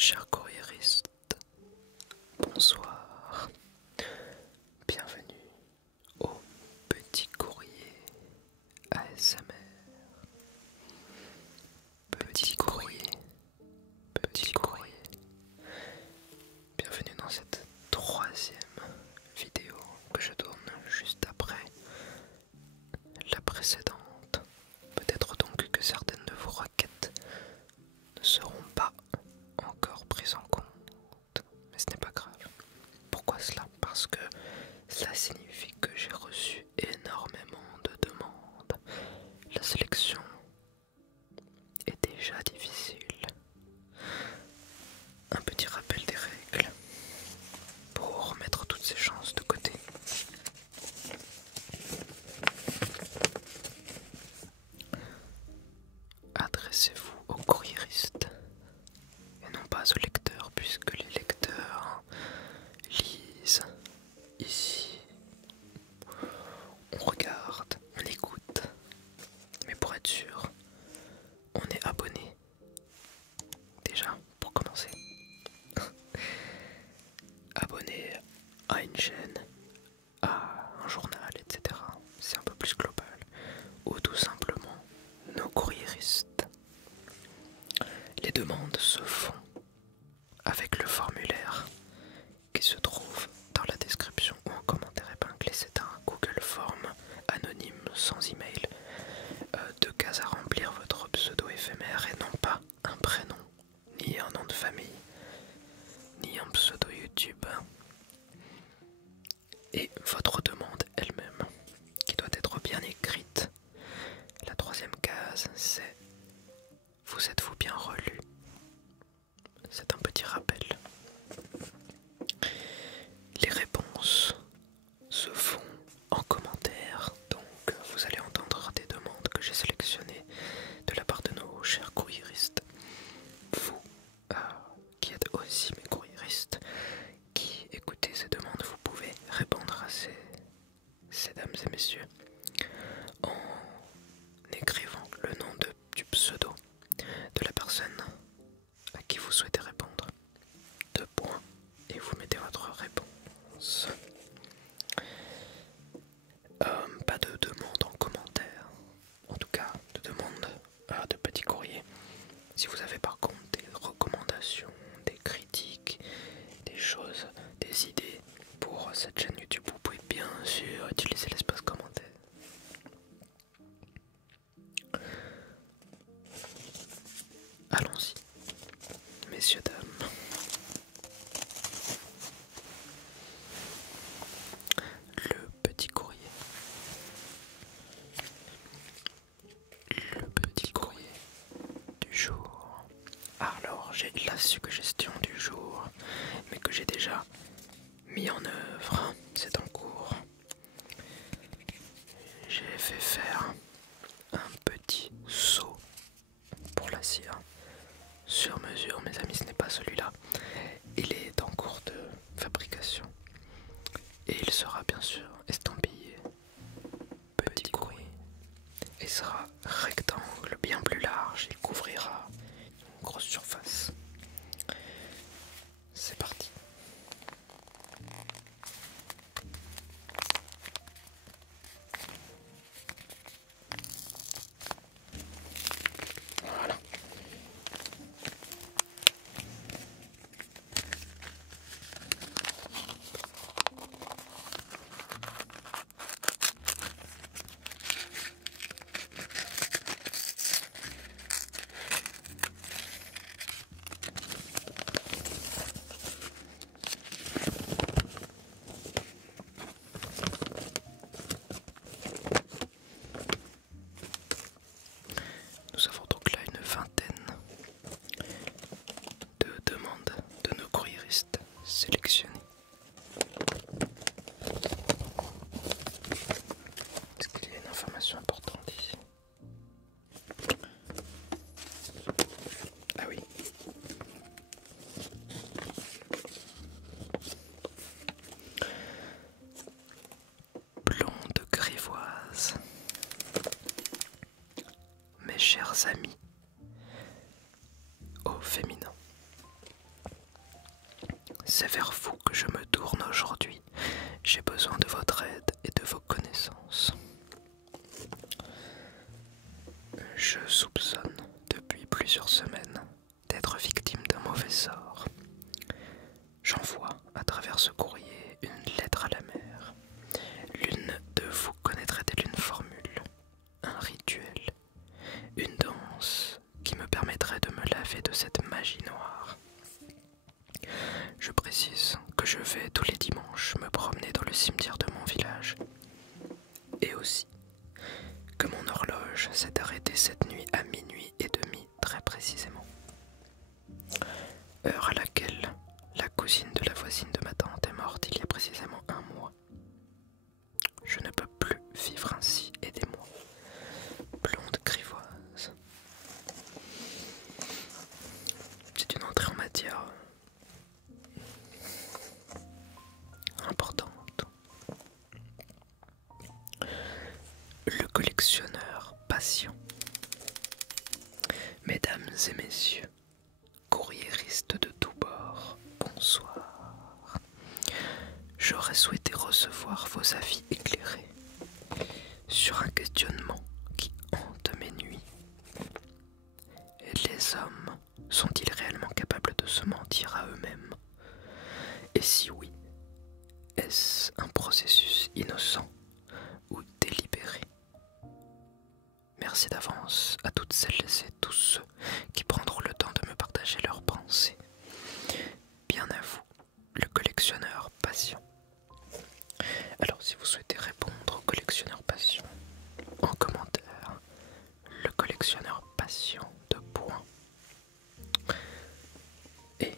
Chers courriéristes, bonsoir. Bienvenue au petit courrier ASMR. Petit courrier, petit courrier. Bienvenue dans cette troisième vidéo que je tourne juste après la précédente. Peut-être donc que certaines de vos requêtes ne seront pas encore prises en compte, mais ce n'est pas grave. Pourquoi cela? Parce que cela signifie que j'ai reçu énormément de demandes. La sélection est déjà difficile. Un petit rappel des règles pour mettre toutes ces chances de côté. Adressez-vous aux courriéristes et non pas aux lecteurs, puisque les lecteurs lisent ici. On regarde, on écoute, mais pour être sûr, on est abonné. Déjà, pour commencer, abonné à une chaîne, à un journal, etc. C'est un peu plus global. Ou tout simplement nos courriéristes. Les demandes se font avec le formulaire qui se trouve dans la description ou en commentaire épinglé. C'est un Google Form anonyme sans email. Deux cases à remplir, votre pseudo éphémère et non pas un prénom, ni un nom de famille, ni un pseudo YouTube. Et votre demande elle-même, qui doit être bien écrite. La troisième case, c'est vous êtes-vous bien relu? C'est un petit rappel. Les réponses se font en commentaire, donc vous allez entendre des demandes que j'ai sélectionnées de la part de nos chers courriéristes. Vous, qui êtes aussi mes courriéristes, qui écoutez ces demandes, vous pouvez répondre à ces dames et messieurs en écrivant le nom du pseudo de la personne à qui vous souhaitez répondre. 2 points et vous mettez votre réponse. Pas de demande en commentaire, en tout cas de demande de petits courriers. Si vous avez par contre des recommandations, des critiques, des choses, des idées pour cette chaîne YouTube, vous pouvez bien sûr utiliser l'espace commentaire. Allons-y, messieurs, dames. Le petit courrier. Le petit courrier du jour. Alors, j'ai la suggestion du jour, mais que j'ai déjà mis en œuvre. C'est en cours. J'ai fait faire un petit seau pour la cire. Sur mesure, mes amis, ce n'est pas celui-là. Il est en cours de fabrication. Et il sera bien sûr estampillé petit courrier. Il sera rectangle, bien plus large. Il couvrira une grosse surface. C'est parti. Voilà. Nous avons donc là une vingtaine de demandes de nos courriéristes sélectionnés. Est-ce qu'il y a une information importante ici? Ah oui. Blonde grivoise. Mes chers amis, au féminin. c'est vers vous que je me tourne aujourd'hui. J'ai besoin de votre aide et de vos connaissances. Je soupçonne depuis plusieurs semaines d'être victime d'un mauvais sort. J'envoie à travers ce courrier une lettre à la mer. L'une de vous connaîtrait-elle une formule, un rituel, une danse qui me permettrait de me laver de cette magie noire? Je précise que je vais tous les dimanches me promener dans le cimetière de mon village. Et aussi que mon horloge s'est arrêtée cette nuit à minuit et demi très précisément. Heure à laquelle la cousine de la voisine de ma tante est morte il y a précisément un mois. Je ne peux plus vivre ainsi, aidez-moi. Blonde grivoise. C'est une entrée en matière importante. Le collectionneur patient. Mesdames et messieurs, courriéristes de tous bords, bonsoir. J'aurais souhaité recevoir vos avis éclairés sur un questionnement qui hante mes nuits. Les hommes sont-ils réellement capables de se mentir à eux-mêmes? Et si oui, est-ce un processus innocent ou délibéré? Merci d'avance à toutes celles et tous ceux qui prendront le temps de me partager leurs pensées. Bien à vous, le collectionneur patient. Alors si vous souhaitez répondre au collectionneur patient, en commentaire, le collectionneur patient de points. Et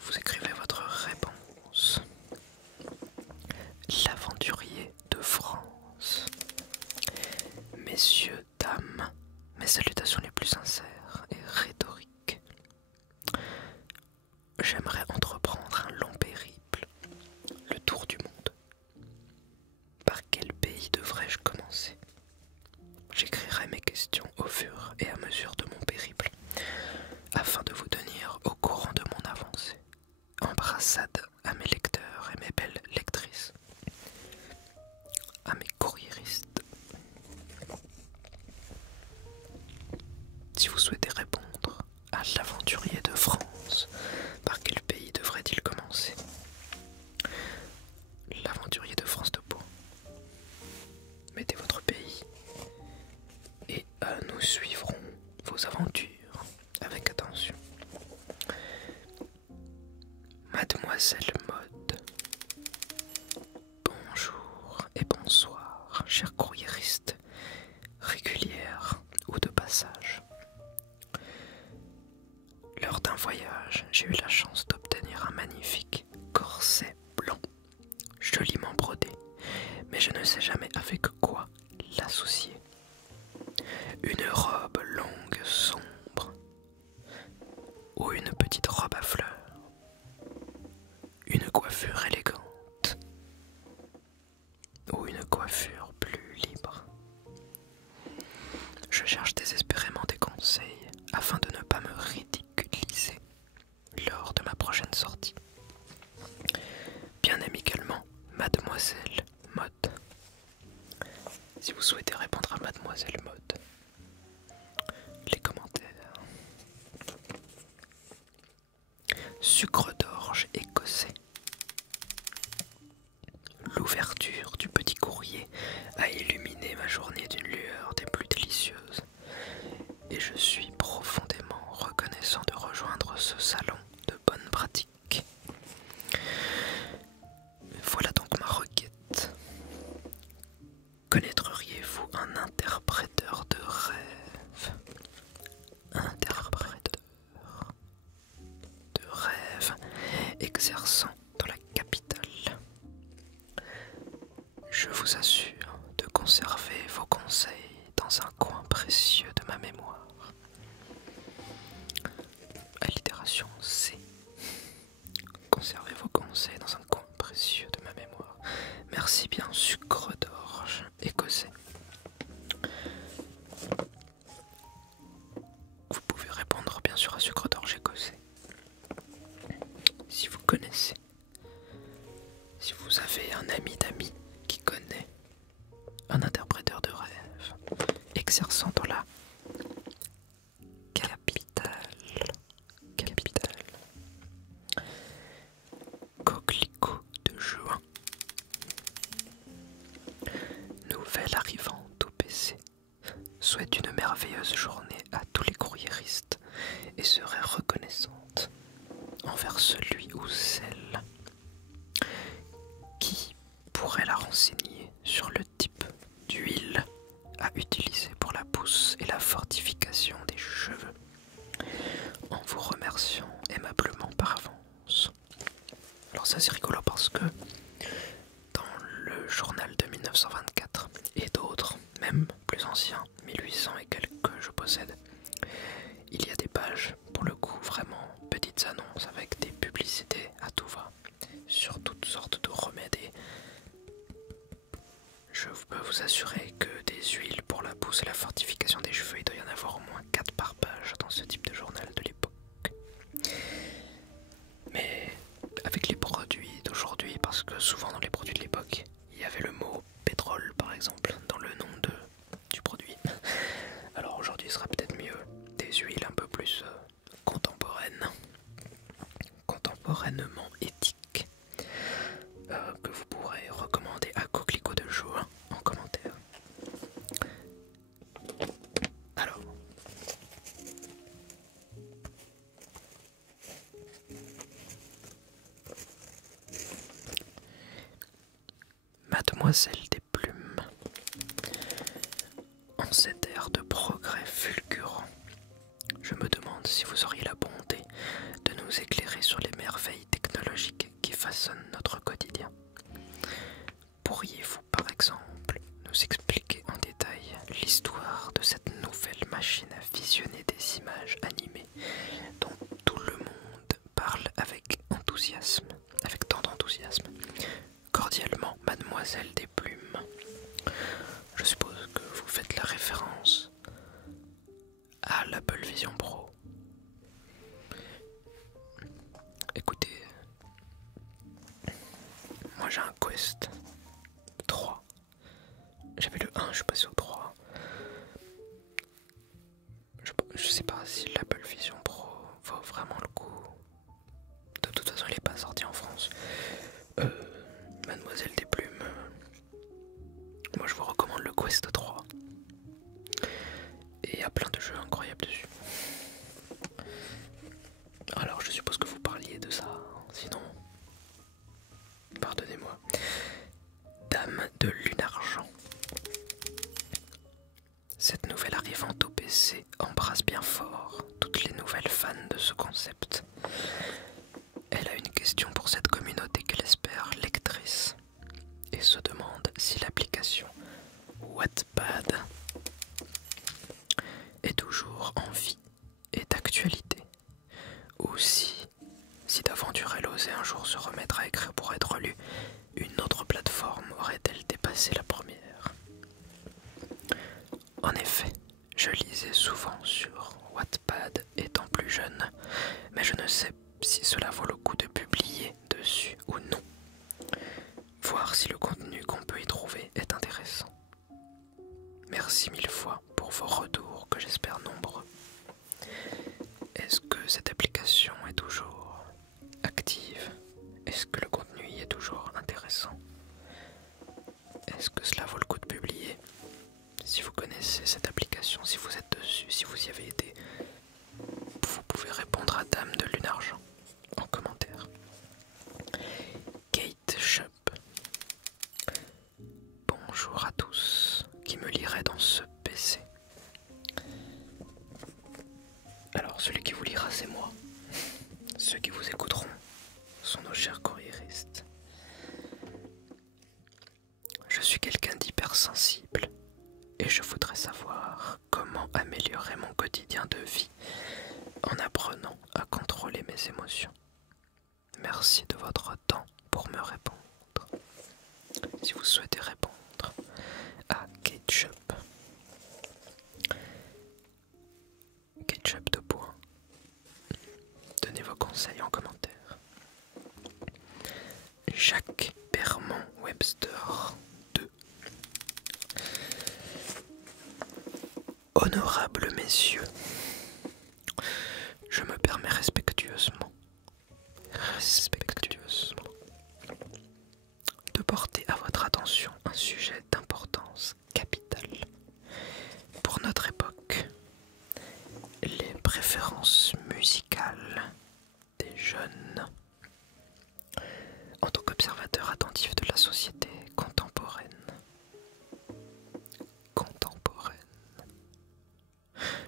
vous écrivez votre réponse. L'aventurier de France. Messieurs, dames, mes salutations les plus sincères et rhétoriques. J'aimerais entreprendre un long périple, le tour du monde. Par quel pays devrais-je commencer? J'écrirai mes questions au fur et à mesure de mon périple, afin de vous tenir au courant de mon avancée. Embrassade à mes lecteurs et mes belles lectrices, à mes courriéristes. Si vous souhaitez répondre à l'aventurier de France, par quel pays devrait-il commencer? L'aventurier de France de points. Mettez votre pays et nous suivrons vos aventures avec attention. Mademoiselle Mode. Bonjour et bonsoir, chers courriéristes, régulières ou de passage. Lors d'un voyage, j'ai eu la chance d'obtenir un magnifique corset blanc, joliment brodé, mais je ne sais jamais avec quoi l'associer. Une robe longue sombre, ou une petite robe à fleurs, une coiffure élégante, ou une coiffure plus libre. Je cherche désespérément des conseils afin de ne pas me ridiculiser lors de ma prochaine sortie. Bien amicalement, Mademoiselle Mode. Si vous souhaitez répondre à Mademoiselle Mode, les commentaires. Sucre d'orge écossais. L'ouverture du petit courrier a illuminé ma journée d'une lueur des plus délicieuses, et je suis profondément reconnaissant de rejoindre ce salon de bonne pratique. Voilà donc ma requête. Connaîtriez-vous un interpréteur de rêve? Interpréteur de rêve exerçant dans la capitale. Je vous assure de conserver vos conseils dans un coin précieux de ma mémoire. Allitération C. Conservez vos conseils dans un coin précieux de ma mémoire. Merci bien, sucre d'orge écossais. Vous pouvez répondre bien sûr à sucre d'orge écossais si vous connaissez merveilleuse journée à tous les courriéristes et serait reconnaissante envers celui ou celle qui pourrait la renseigner sur le type d'huile à utiliser pour la pousse et la fortification des cheveux, en vous remerciant aimablement par avance. Alors ça c'est rigolo parce que dans le journal de 1924 et d'autres, même plus anciens, 1800 et quelques que je possède, il y a des pages, pour le coup vraiment petites annonces avec des publicités à tout va, sur toutes sortes de remèdes. Et je peux vous assurer que des huiles pour la pousse et la fortification des cheveux, il doit y en avoir au moins 4 par page dans ce type de journal de l'époque. Mais avec les produits d'aujourd'hui, parce que souvent dans les produits de l'époque, il y avait le mot pétrole par exemple dans le nom du produit. Alors aujourd'hui il sera peut-être mieux des huiles un peu plus contemporainement éthiques, que vous pourrez recommander à Coquelicot de jour en commentaire. Alors, Mademoiselle des Plumes, en cette ère de progrès fulgurant, je me demande si vous auriez la bonté de nous éclairer sur les merveilles technologiques qui façonnent notre quotidien. Pourriez-vous, par exemple, nous expliquer en détail l'histoire de cette nouvelle machine à visionner des images animées dont tout le monde parle avec enthousiasme, avec tant d'enthousiasme? Cordialement, Mademoiselle des Plumes. Je suppose que vous faites la référence à l'Apple Vision Pro. Écoutez, moi j'ai un Quest 3. J'avais le 1, je suis passé au 3. Je sais pas si l'Apple Vision Pro vaut vraiment le coup. De toute façon, il est pas sorti en France. Mademoiselle des Plumes, moi je vous recommande le Quest 3. Et il y a plein de jeux incroyables dessus. Alors je suppose que vous parliez de ça, sinon, pardonnez-moi. Dame de Lunargent. Cette nouvelle arrivante au PC embrasse bien fort toutes les nouvelles fans de ce concept. Elle a une question pour cette communauté qu'elle espère lectrice et se demande si l'application Wattpad est toujours en vie et d'actualité, ou si d'aventure elle osait un jour se remettre à écrire pour être lue, une autre plateforme aurait-elle dépassé la première? En effet, je lisais souvent sur Wattpad étant plus jeune, mais je ne sais si cela vaut le coup de publier dessus ou non. Voir si le contenu qu'on peut y trouver est intéressant. Merci mille fois pour vos retours que j'espère nombreux. Est-ce que cette application est toujours active? Est-ce que le contenu y est toujours intéressant? Est-ce que cela vaut le coup de publier? Si vous connaissez cette application, si vous êtes dessus, si vous y avez été, vous pouvez répondre à Dame de Lunargent en commentaire. Kate Shop. Bonjour à tous qui me liraient dans ce PC. Alors celui qui vous lira c'est moi. Ceux qui vous écouteront sont nos chers courriéristes. Je suis quelqu'un d'hypersensible et je voudrais savoir comment améliorer mon quotidien de vie en apprenant à contrôler mes émotions. Merci de votre temps pour me répondre. Si vous souhaitez répondre à Ketchup, Ketchup de points, donnez vos conseils en commentaire. Jacques Bermond Webster 2. Honorables messieurs, je me permets respectueusement de porter à votre attention un sujet d'importance capitale pour notre époque jeunes. En tant qu'observateur attentif de la société contemporaine.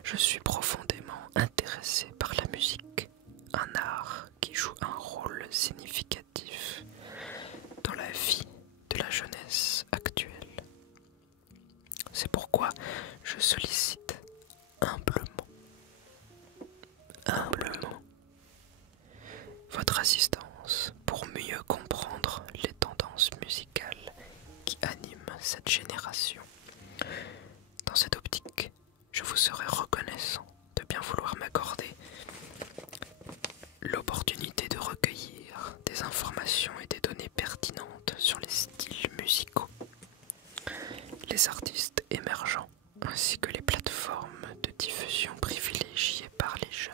Je suis profondément intéressé par la musique, un art qui joue un rôle significatif dans la vie de la jeunesse actuelle. C'est pourquoi je sollicite humblement votre assistance pour mieux comprendre les tendances musicales qui animent cette génération. Dans cette optique, je vous serai reconnaissant de bien vouloir m'accorder l'opportunité de recueillir des informations et des données pertinentes sur les styles musicaux, les artistes émergents, ainsi que les plateformes de diffusion privilégiées par les jeunes.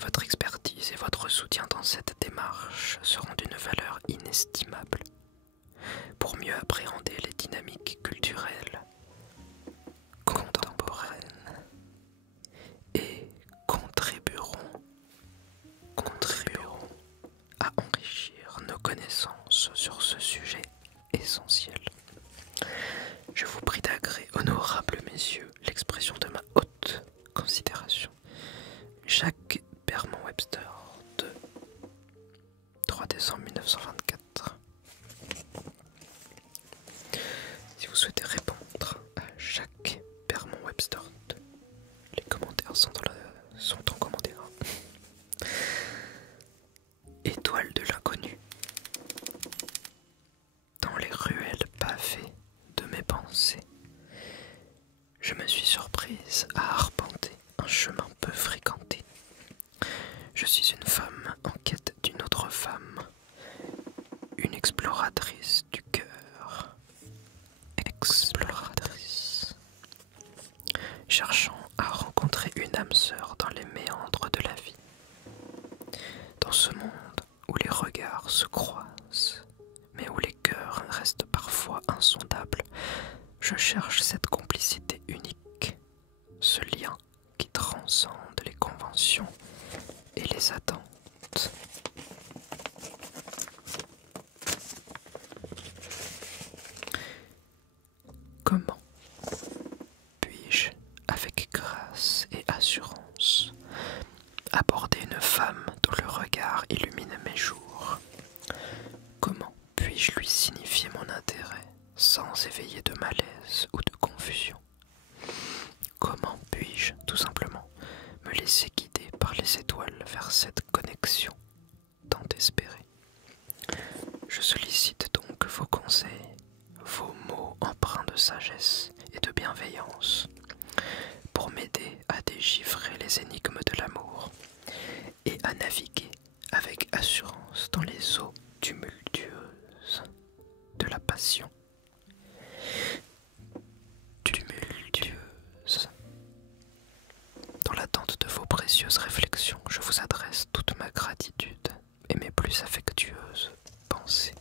Votre expertise et votre soutien dans cette démarche seront d'une valeur inestimable pour mieux appréhender les dynamiques culturelles contemporaines et contribueront à enrichir nos connaissances sur ce sujet essentiel. Je vous prie d'agréer, honorables messieurs, l'expression de ma haute considération. Jacques Bermond-Webster, de 3 décembre 1924. Si vous souhaitez répondre à Jacques Bermond-Webster, les commentaires sont en commentaire. Étoile de l'inconnu. Dans les ruelles pavées de mes pensées, je me suis surprise à arpenter un chemin peu fréquenté. Je suis une femme en quête d'une autre femme, une exploratrice du cœur, cherchant à rencontrer une âme sœur dans les méandres de la vie. Dans ce monde où les regards se croisent, mais où les cœurs restent parfois insondables, je cherche cette complicité unique, ce lien qui transcende les conventions et les attentes. Comment puis-je, avec grâce et assurance, aborder une femme dont le regard illumine mes jours? Comment puis-je lui signifier mon intérêt sans éveiller de malaise ou de confusion? Comment puis-je, tout simplement, me laisser guider par les étoiles vers cette connexion tant espérée? Je sollicite donc vos conseils, vos mots empreints de sagesse et de bienveillance, pour m'aider à déchiffrer les énigmes de l'amour et à naviguer avec assurance dans les eaux tumultueuses de la passion. Dans l'attente de vos précieuses réflexions, je vous adresse toute ma gratitude et mes plus affectueuses pensées.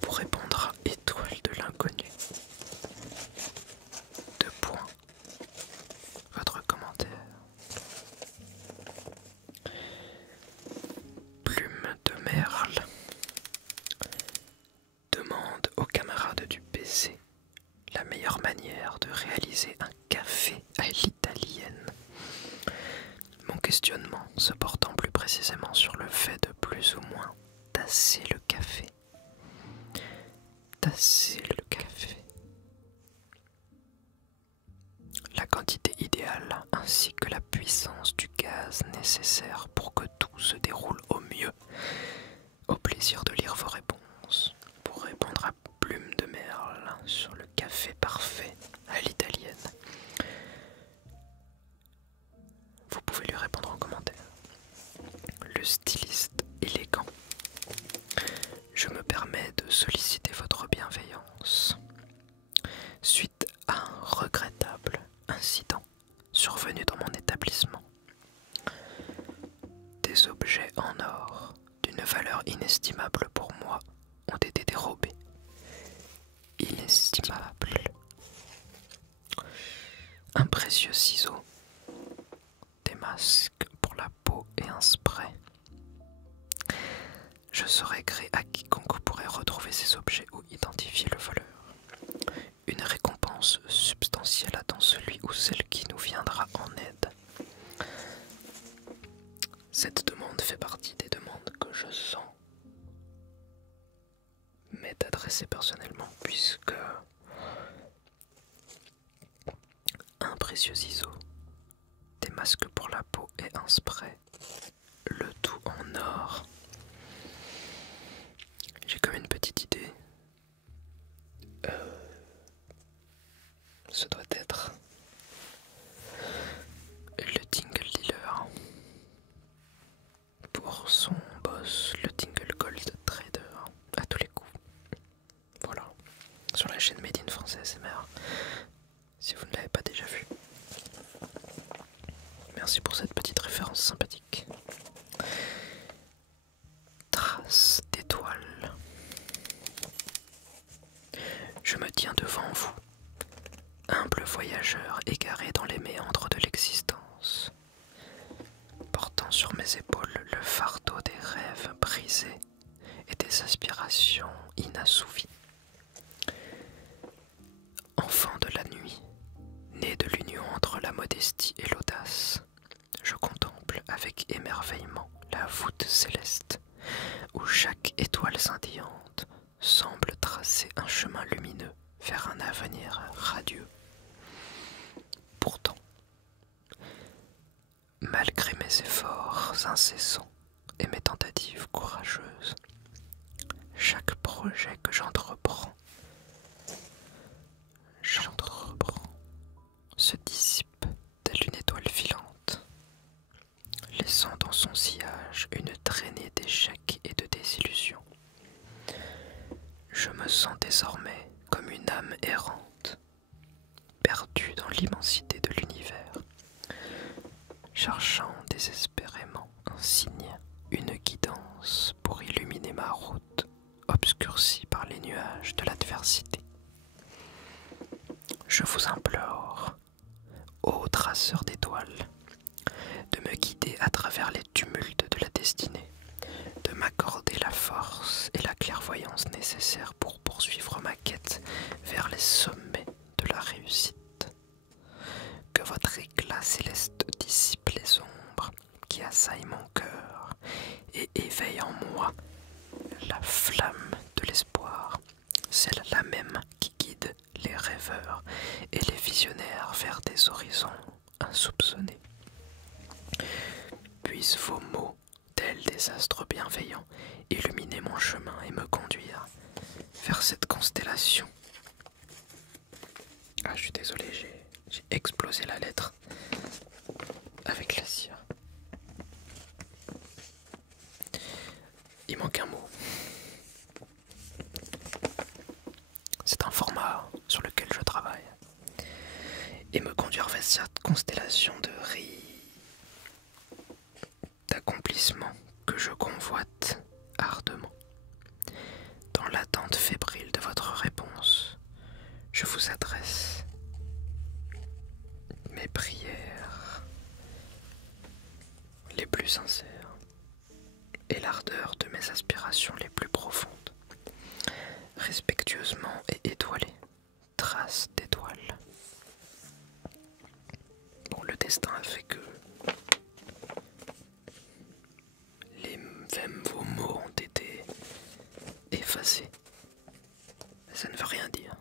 Pour répondre à Étoile de l'inconnu, 2 points. Votre commentaire. Plume de merle. Demande aux camarades du PC la meilleure manière de réaliser un café à l'italienne. Mon questionnement se portant plus précisément sur le fait de plus ou moins tasser le café. La quantité idéale ainsi que la puissance du gaz nécessaire pour que tout se déroule au mieux. Au plaisir de lire vos réponses. Pour répondre à Plume de merle sur le café parfait à l'italienne, vous pouvez lui répondre en commentaire. Le styliste élégant. Je me permets de solliciter votre bienveillance. Suite à un regrettable incident survenu dans mon établissement, des objets en or d'une valeur inestimable pour moi ont été dérobés. Inestimable. un précieux ciseau, des masques pour la peau et un spray. Je saurai gré à quiconque pourrait retrouver ces objets ou identifier le voleur. Une récompense substantielle attend celui ou celle qui nous viendra en aide. Cette demande fait partie des demandes que je sens m'être adressée personnellement, puisque un précieux ciseau, des masques pour la peau et un spray, le tout en or. J'ai comme une petite idée. Ce doit être le Tingle Dealer pour son boss, le Tingle Gold Trader, à tous les coups. Voilà, sur la chaîne Made in France ASMR, si vous ne l'avez pas déjà vu. Merci pour cette petite référence sympathique. Trace d'étoiles. Je me tiens devant vous, humble voyageur égaré dans les méandres de l'existence, portant sur mes épaules le fardeau des rêves brisés et des aspirations inassouvies. Enfant de la nuit, né de l'union entre la modestie et l'audace, je contemple avec émerveillement la voûte céleste, où chaque étoile scintillante semble tracer un chemin lumineux vers un avenir radieux. Pourtant, malgré mes efforts incessants et mes tentatives courageuses, chaque projet que j'entreprends se dissipe telle une étoile filante, laissant dans son sillage une traînée d'échecs et de désillusions. Je me sens désormais comme une âme errante, perdue dans l'immensité de l'univers, cherchant désespérément un signe, une guidance pour illuminer ma route, obscurcie par les nuages de l'adversité. Je vous implore, ô traceur d'étoiles, de me guider à travers les tumultes de la destinée, de m'accorder la force et la clairvoyance nécessaires pour poursuivre ma quête vers les sommets de la réussite. Que votre éclat céleste dissipe les ombres qui assaillent mon cœur et éveille en moi la flamme de l'espoir, celle-là même qui guide les rêveurs et les visionnaires vers des horizons insoupçonnés. Puissent vos mots, tels des astres bienveillants, illuminer mon chemin et me conduire vers cette constellation. Ah, je suis désolé, j'ai explosé la lettre avec la cire. Il manque un mot. C'est un format sur lequel je travaille. Et me conduire vers cette constellation d'accomplissement que je convoite ardemment. Dans l'attente fébrile de votre réponse, je vous adresse mes prières les plus sincères et l'ardeur de mes aspirations les plus profondes. Respectueusement et étoilé, trace d'étoiles. Bon, le destin a fait que même vos mots ont été effacés. Ça ne veut rien dire,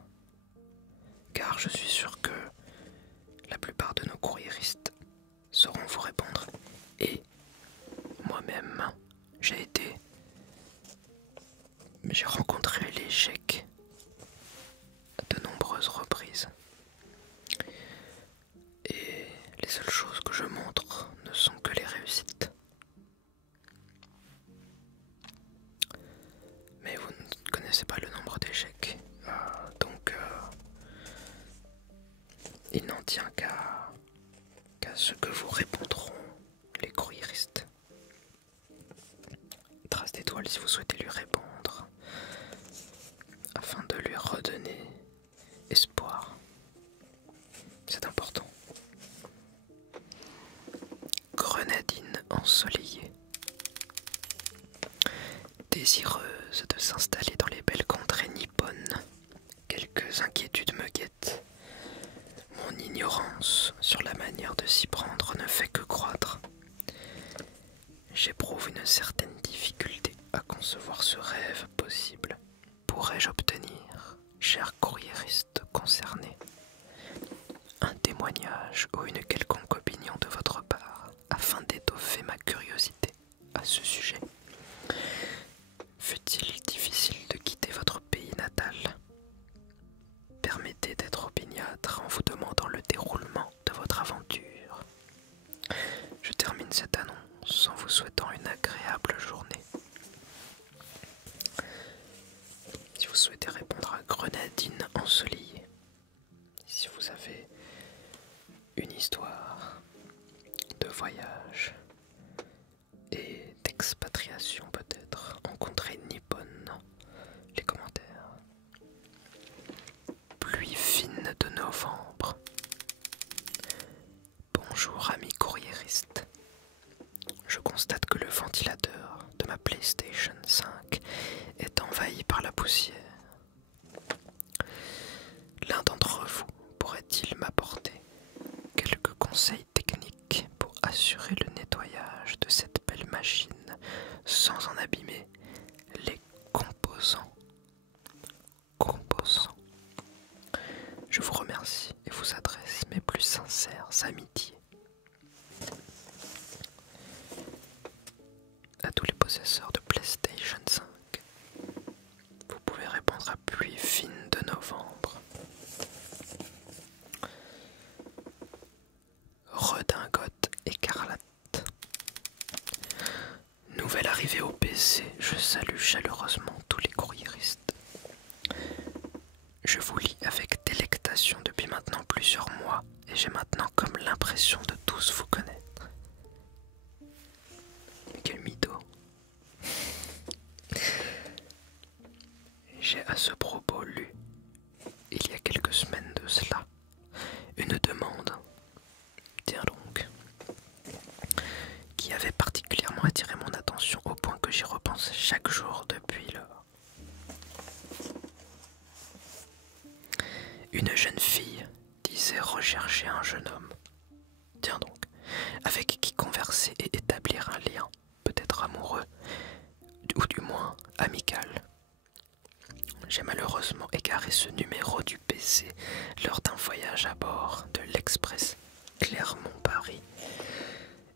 car je suis sûr que la plupart de nos courriéristes sauront vous répondre. Et moi-même, j'ai rencontré l'échec à de nombreuses reprises. Et les seules choses que je montre ne sont que les réussites. Mais vous ne connaissez pas le nombre d'échecs. Donc, il n'en tient qu'à ce que vous répondront les courriéristes. Trace d'étoile si vous souhaitez lui répondre, afin de lui redonner espoir. C'est important. Désireuse de s'installer dans les belles contrées nippones, quelques inquiétudes me guettent. Mon ignorance sur la manière de s'y prendre ne fait que croître. J'éprouve une certaine difficulté à concevoir ce rêve possible. Pourrais-je obtenir, cher courriériste concerné, un témoignage ou une quelconque opinion de votre part afin d'étoffer ma curiosité à ce sujet? Fut-il difficile de quitter votre pays natal? Permettez d'être opiniâtre en vous demandant le déroulement de votre aventure. Je termine cette annonce en vous souhaitant une agréable journée. Si vous souhaitez répondre à Grenadine ensoleillée, si vous avez une histoire de voyage et d'expatriation peut-être en contrée nippone, les commentaires. Pluie fine de novembre. Bonjour ami courriériste. Je constate que le ventilateur de ma PlayStation 5 est envahi par la poussière. L'un d'entre vous pourrait-il m'apporter quelques conseils techniques pour assurer le nettoyage de cette belle machine sans en abîmer les composants? Je vous remercie et vous adresse mes plus sincères amitiés. À tous les possesseurs de PlayStation 5, vous pouvez répondre à pluie fine de novembre. Redingote écarlate. Nouvelle arrivée au PC, je salue chaleureusement tous les courriéristes. Je vous lis avec délectation depuis maintenant plusieurs mois et j'ai maintenant comme l'impression de tous vous connaître. Mais quel mytho! J'ai à ce propos lu, il y a quelques semaines de cela, une demande, tiens donc, qui avait particulièrement attiré mon attention au point que j'y repense chaque jour depuis lors. Une jeune fille disait rechercher un jeune homme, tiens donc, avec qui converser et établir un lien, peut-être amoureux, ou du moins amical. J'ai malheureusement égaré ce numéro du PC lors d'un voyage à bord de l'Express Clermont-Paris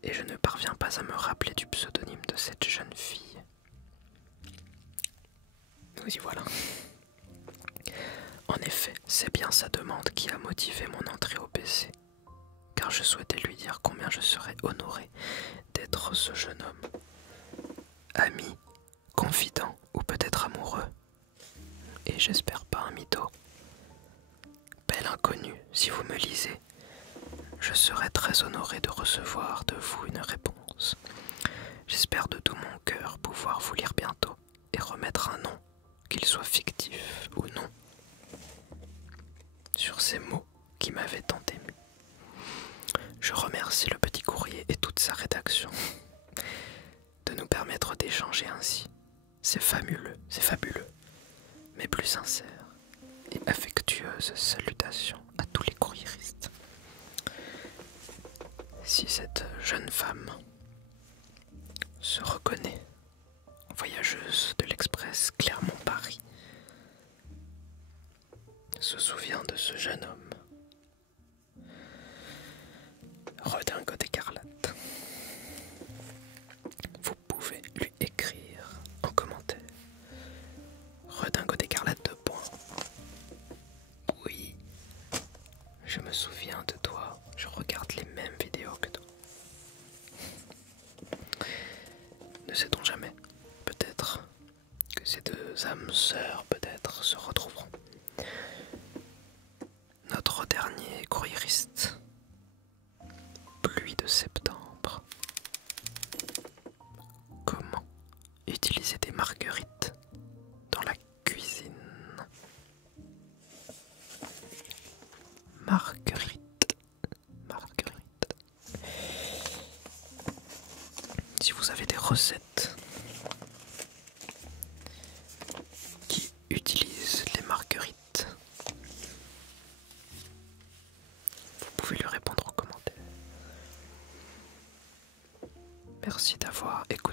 et je ne parviens pas à me rappeler du pseudonyme de cette jeune fille. Nous y voilà. En effet, c'est bien sa demande qui a motivé mon entrée au PC, car je souhaitais lui dire combien je serais honoré d'être ce jeune homme. Ami, confident ou peut-être amoureux, et j'espère pas un mytho. Belle inconnue, si vous me lisez, je serai très honoré de recevoir de vous une réponse. J'espère de tout mon cœur pouvoir vous lire bientôt et remettre un nom, qu'il soit fictif ou non, sur ces mots qui m'avaient tant ému. Je remercie le petit courrier et toute sa rédaction de nous permettre d'échanger ainsi. C'est fabuleux, mes plus sincères et affectueuses salutations à tous les courriéristes. Si cette jeune femme se reconnaît, voyageuse de l'Express Clermont-Paris, se souvient de ce jeune homme, redingote écarlate, vous pouvez lui écrire en commentaire. Redingote écarlate de points. Oui, je me souviens de toi, je regarde les mêmes vidéos que toi. Ne sait-on jamais, peut-être que ces deux âmes sœurs peut-être se retrouveront. Notre dernier courriériste, pluie de septembre. Comment utiliser des marguerites dans la cuisine? Marguerite. Si vous avez des recettes Merci d'avoir écouté.